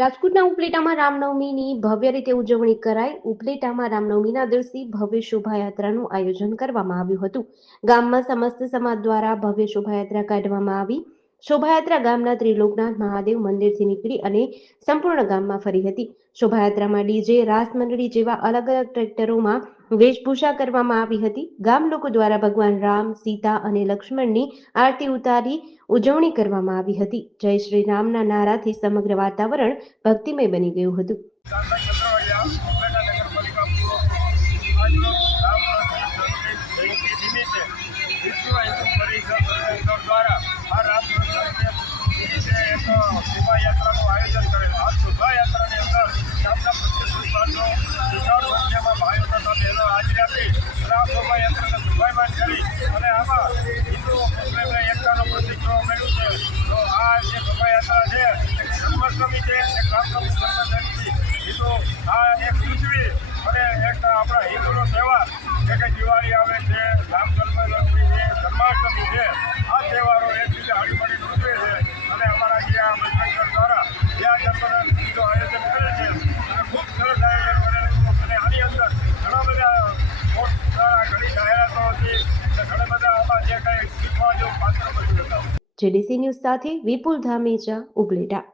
રાજકોટના ઉપલેટામાં રામનવમીની ભવ્ય રીતે ઉજવણી કરાઈ। ઉપલેટામાં રામનવમીના દિવસે ભવ્ય શોભાયાત્રાનું આયોજન કરવામાં આવ્યું હતું। ગામમાં સમસ્ત સમાજ દ્વારા ભવ્ય શોભાયાત્રા કાઢવામાં આવી। શોભાયાત્રા ગામના ત્રિલોકનાથ મહાદેવ મંદિરથી નીકળી અને સંપૂર્ણ ગામમાં ફરી હતી। શોભાયાત્રામાં ડીજે, રાસ મંડળી જેવા અલગ અલગ ટ્રેક્ટરોમાં વેશભૂષા કરવામાં આવી હતી। ગામ લોકો દ્વારા ભગવાન રામ, સીતા અને લક્ષ્મણની આરતી ઉતારી ઉજવણી કરવામાં આવી હતી। જય શ્રી રામના નારાથી સમગ્ર વાતાવરણ ભક્તિમય બની ગયું હતું। દિવાળી આવે છે, રામ જન્મભૂમિ છે, જન્માષ્ટમી છે, આ તહેવારો એકબીજા હળીમળીને ઉજવે છે અને અમારા જ્યાં મંડળ દ્વારા જ્યાં જન્મદિવસનું આયોજન કરે છે અને ખૂબ સરસ આયોજન કરેલું અને આની અંદર ઘણા બધા ઘણી જાહેરાતો હતી અને ઘણા બધા આમાં જે કંઈ શીખવા જેવું પાત્ર બની જતા। જેડીસી ન્યૂઝ સાથે વિપુલ ધામેચા, ઉપલેટા।